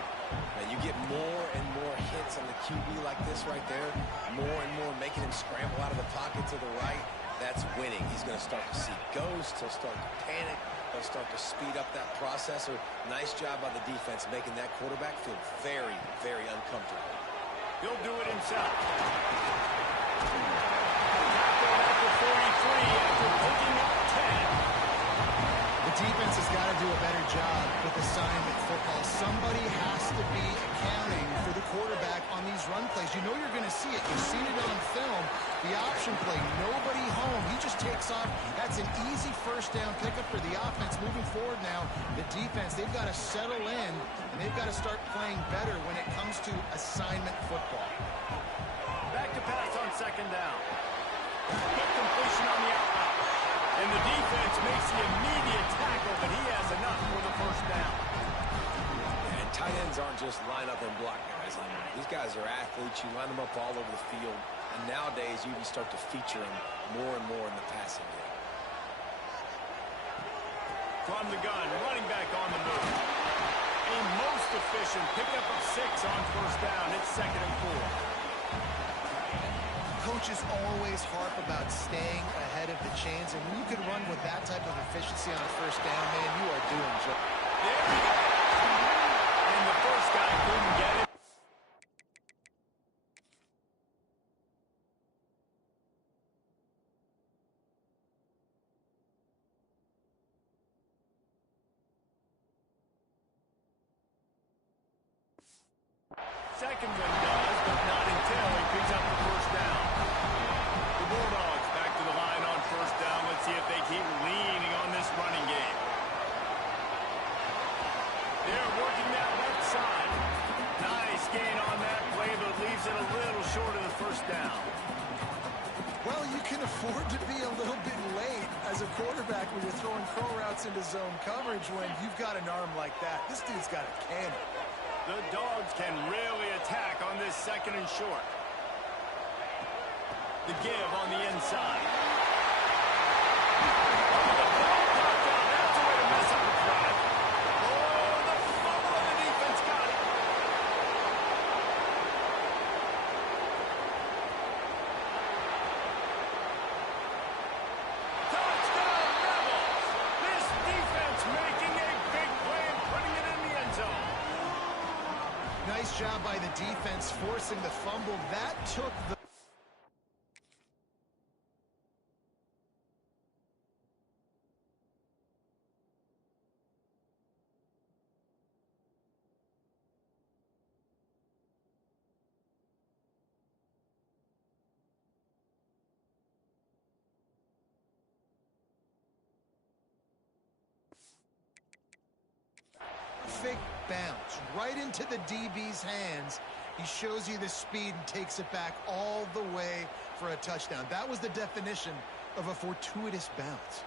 And you get more and more hits on the QB like this right there. More and more making him scramble out of the pocket to the right. That's winning. He's going to start to see ghosts. He'll start to panic. He'll start to speed up that processor. Nice job by the defense making that quarterback feel very, very uncomfortable. He'll do it himself. At the 43 after picking up 10. The defense has got to do a better job with assignment football. Somebody has to be accounting for the quarterback on these run plays. You know you're going to see it. You've seen it on film. The option play, nobody home. He just takes off. That's an easy first down pickup for the offense. Moving forward now, the defense, they've got to settle in, and they've got to start playing better when it comes to assignment football. Back to pass on second down. Good completion on the out route. And the defense makes the immediate tackle, but he has enough for the first down. And tight ends aren't just line up and block guys. These guys are athletes. You line them up all over the field. And nowadays, you can start to feature them more and more in the passing game. From the gun, running back on the move. A most efficient pickup of 6 on first down. It's 2nd and 4. Coaches always harp about staying ahead of the chains, and when you can run with that type of efficiency on a first down, man, you are doing just. There we go. And the first guy couldn't get it. Second one does, but not until he picks up the first down. The Bulldogs back to the line on first down. Let's see if they keep leaning on this running game. They're working that left side. Nice gain on that play, but leaves it a little short of the first down. Well, you can afford to be a little bit late as a quarterback when you're throwing crow routes into zone coverage when you've got an arm like that. This dude's got a cannon. The Dogs can really attack on this 2nd and short. The give on the inside. Oh, the ball popped out. That's a way to mess up a drive. Oh, the fumble, and the defense got it. Touchdown, Rebels! This defense making a big play and putting it in the end zone. Nice job by the defense forcing the fumble. That took the... Perfect bounce right into the DB's hands. He shows you the speed and takes it back all the way for a touchdown. That was the definition of a fortuitous bounce.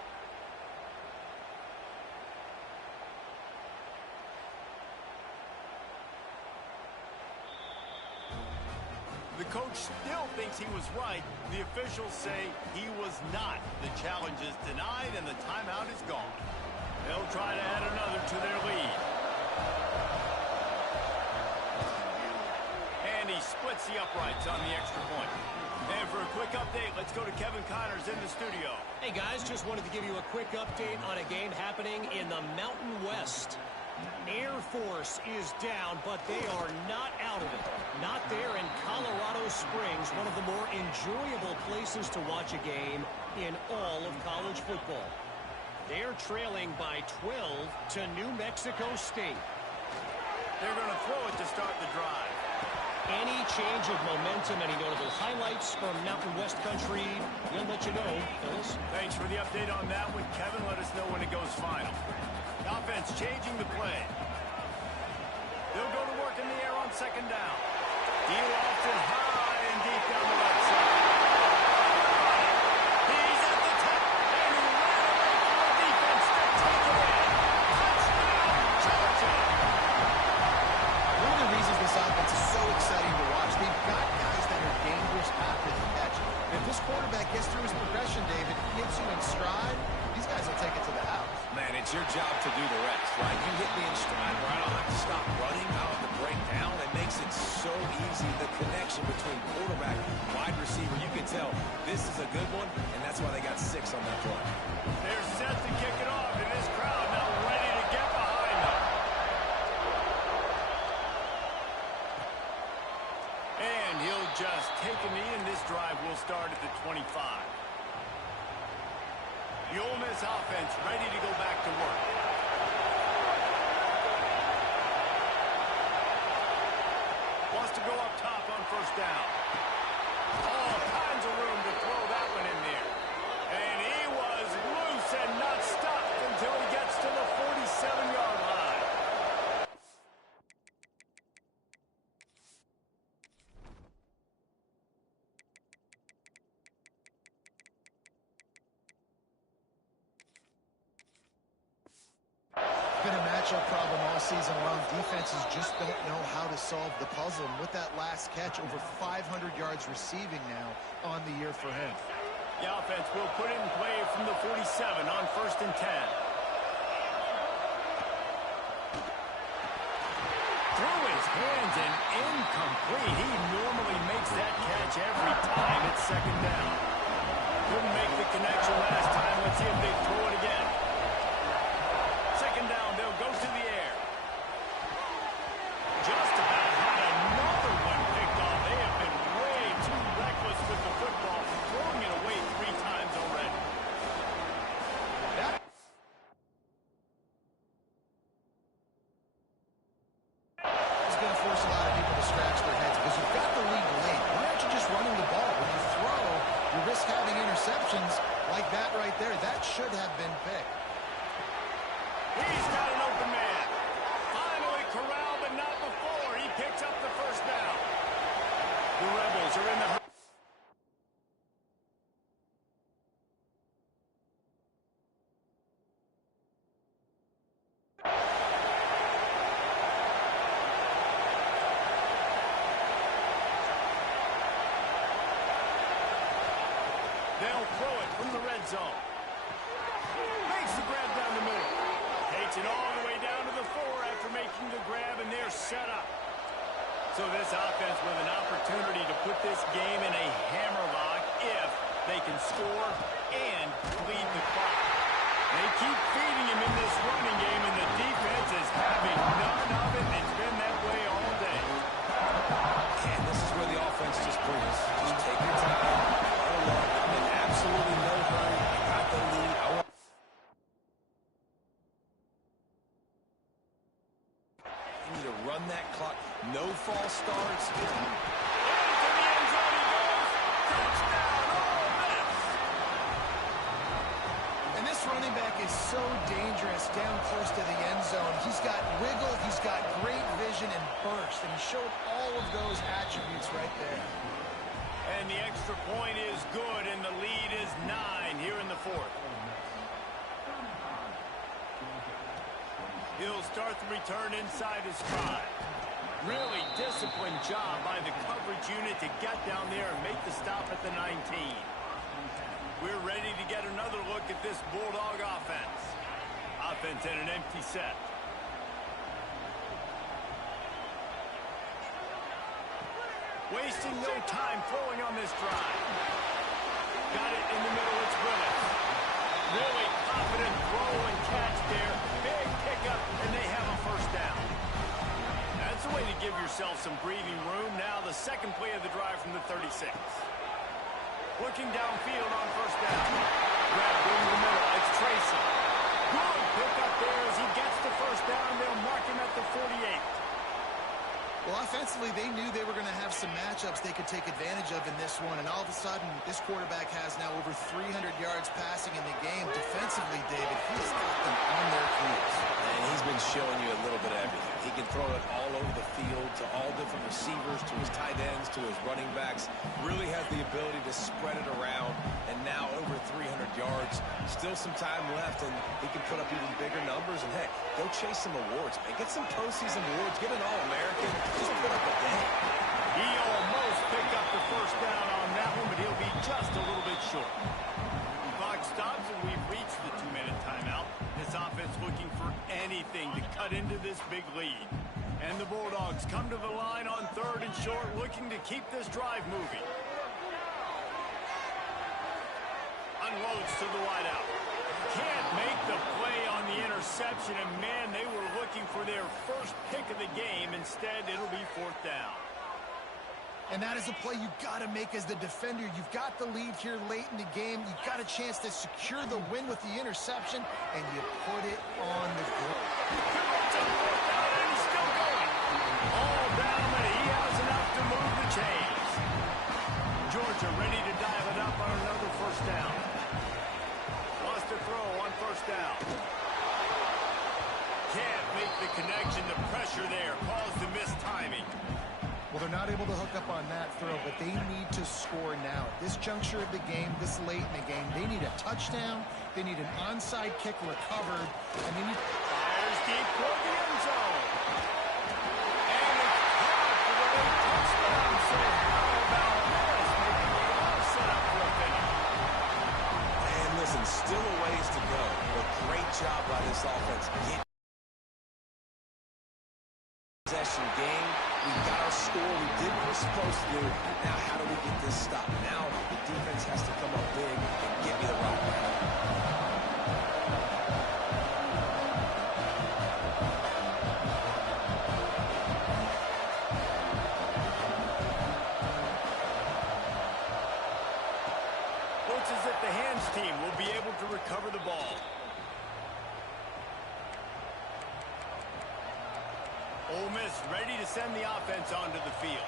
The coach still thinks he was right. The officials say he was not. The challenge is denied and the timeout is gone. They'll try to add another to their lead. And he splits the uprights on the extra point. And for a quick update, let's go to Kevin Connors in the studio. Hey, guys, just wanted to give you a quick update on a game happening in the Mountain West. Air Force is down, but they are not out of it. Not there in Colorado Springs, one of the more enjoyable places to watch a game in all of college football. They're trailing by 12 to New Mexico State. They're going to throw it to start the drive. Any change of momentum, any notable highlights from Mountain West country, we'll let you know, fellas. Thanks for the update on that one, Kevin. Let us know when it goes final. Offense changing the play. They'll go to work in the air on second down. Deal off it high and deep down the right side. He's at the top, and he ran away from the defense to take it in. Touchdown, Georgia! One of the reasons this offense is so exciting to watch, they've got guys that are dangerous after the catch. And if this quarterback gets through his progression, David, hits you in stride, these guys will take it to the house. Man, it's your job to do the rest, right? You hit me in stride where I don't have to stop running, I don't have to break down. It makes it so easy, the connection between quarterback and wide receiver. You can tell this is a good one, and that's why they got 6 on that play. They're set to kick it off, and this crowd now ready to get behind them. And he'll just take a knee, and this drive will start at the 25. The Ole Miss offense ready to go back to work. Wants to go up top on first down. All kinds of room to throw that one in there. And he was loose and not stopped until he gets to the 47-yard line. Been a matchup problem all season long. Defenses just don't know how to solve the puzzle. And with that last catch, over 500 yards receiving now on the year for him. The offense will put it in play from the 47 on 1st and 10. Through his hands and incomplete. He normally makes that catch every time it's second down. Couldn't make the connection last time. Let's see if they throw it again. Second down, they'll go to the air. Just about had another one picked off. They have been way too reckless with the football, throwing it away 3 times already. It's going to force a lot of people to scratch their heads because you've got the lead late. Why aren't you just running the ball? When you throw, you risk having interceptions like that right there. That should have been picked. He's got an open man. Finally corralled, but not before. He picks up the first down. The Rebels are in the... They'll throw it from the red zone. Makes the grab down the middle. Takes it all the way down to the 4 after making the grab, and they're set up. So this offense with an opportunity to put this game in a hammerlock if they can score and lead the clock. They keep feeding him in this running game, and the defense is having none of it. It's been that way all day. And this is where the offense just brings. Just take your time, huddle up, in absolutely no hurry. You got the lead. You need to run that clock. No false starts. Into the end zone he goes. Touchdown, Ole Miss. And this running back is so dangerous down close to the end zone. He's got wiggle, he's got great vision and burst, and he showed all of those attributes right there. And the extra point is good, and the lead is 9 here in the 4th. He'll start the return inside his 5. Really disciplined job by the coverage unit to get down there and make the stop at the 19. We're ready to get another look at this Bulldog offense. offense in an empty set. Wasting no time throwing on this drive. Got it in the middle, it's Willis. Really confident throw and catch there. Big pickup, and they have a first down. That's a way to give yourself some breathing room. Now the second play of the drive from the 36. Looking downfield on first down. Grab in the middle, it's Tracy. Good pickup there as he gets the first down. They'll mark him at the 48. Well, offensively, they knew they were going to have some matchups they could take advantage of in this one, and all of a sudden, this quarterback has now over 300 yards passing in the game. Defensively, David, he's got them on their heels. And he's been showing you a little bit of everything. He can throw it all over the field to all different receivers, to his tight ends, to his running backs. Really has the ability to spread it around, and now over 300 yards. Still some time left, and he can put up even bigger numbers. And, heck, go chase some awards, man. Get some postseason awards. Get an All-American. Just put up a day. He almost picked up the first down on that one, but he'll be just a little bit short. The clock stops, and we've reached the 2-minute timeout. This offense looking for anything to cut into this big lead. And the Bulldogs come to the line on 3rd and short, looking to keep this drive moving. Unloads to the wideout. Can't make the play on the interception, and man, they were looking for their first pick of the game. Instead, it'll be 4th down. And that is a play you've got to make as the defender. You've got the lead here late in the game. You've got a chance to secure the win with the interception, and you put it on the board. And he's still going. All down, but he has enough to move the chains. Georgia ready to dial it up on another first down. Lost a throw on first down. Can't make the connection. The pressure there caused the missed timing. Well, they're not able to hook up on that throw, but they need to score now. At this juncture of the game, this late in the game, they need a touchdown, they need an onside kick recovered, and they need... Fires deep toward the end zone. And it's caught for the late touchdown. So how about this? Maybe they are set up for a finish. And listen, still a ways to go, but great job by this offense. Possession game. We got our score. We did what we're supposed to do. Now, how do we get this stopped? Now, the defense has to come up big and get me the rock back. Looks as if the hands team will be able to recover the ball. Ole Miss ready to send the offense onto the field.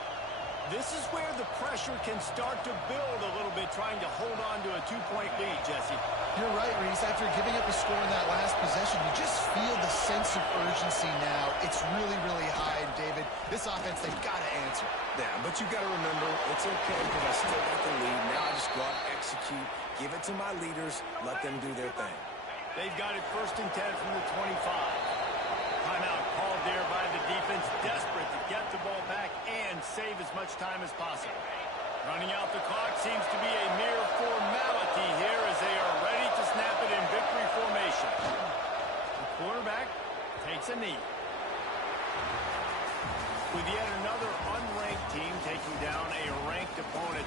This is where the pressure can start to build a little bit, trying to hold on to a 2-point lead, Jesse. You're right, Reese. After giving up a score in that last possession, you just feel the sense of urgency now. It's really, really high. And, David, this offense, they've got to answer. Yeah, but you got to remember, it's okay because I still got the lead. Now I just go out and execute, give it to my leaders, let them do their thing. They've got it 1st and 10 from the 25. Timeout called there by the defense, desperate to get the ball back and save as much time as possible. Running out the clock seems to be a mere formality here as they are ready to snap it in victory formation. The quarterback takes a knee. With yet another unranked team taking down a ranked opponent,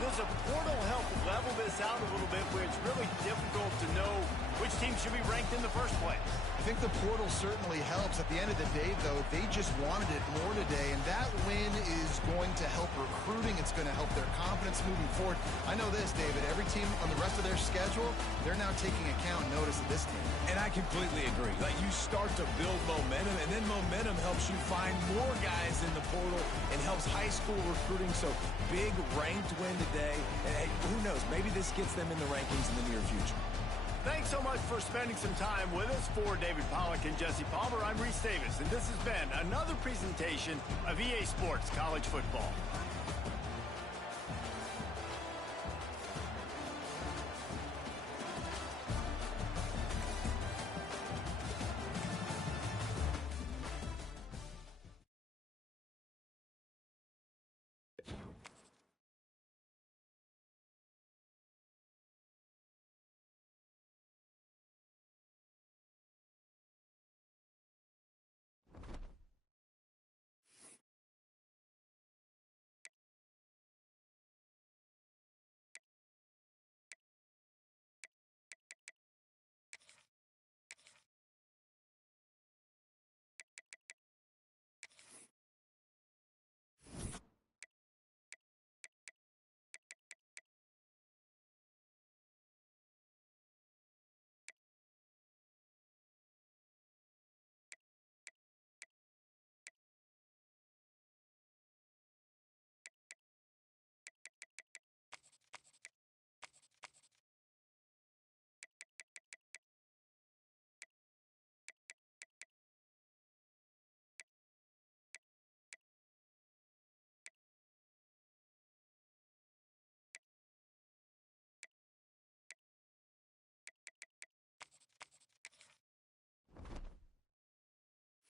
does a portal help level this out a little bit where it's really difficult to know which team should be ranked in the first place? I think the portal certainly helps. At the end of the day, though, they just wanted it more today, and that win is going to help recruiting. It's going to help their confidence moving forward. I know this, David. Every team on the rest of their schedule, they're now taking account and notice of this team. And I completely agree. Like, you start to build momentum, and then momentum helps you find more guys in the portal and helps high school recruiting. So, big ranked win today. And hey, who knows? Maybe this gets them in the rankings in the near future. Thanks so much for spending some time with us. For David Pollack and Jesse Palmer, I'm Reese Davis, and this has been another presentation of EA Sports College Football.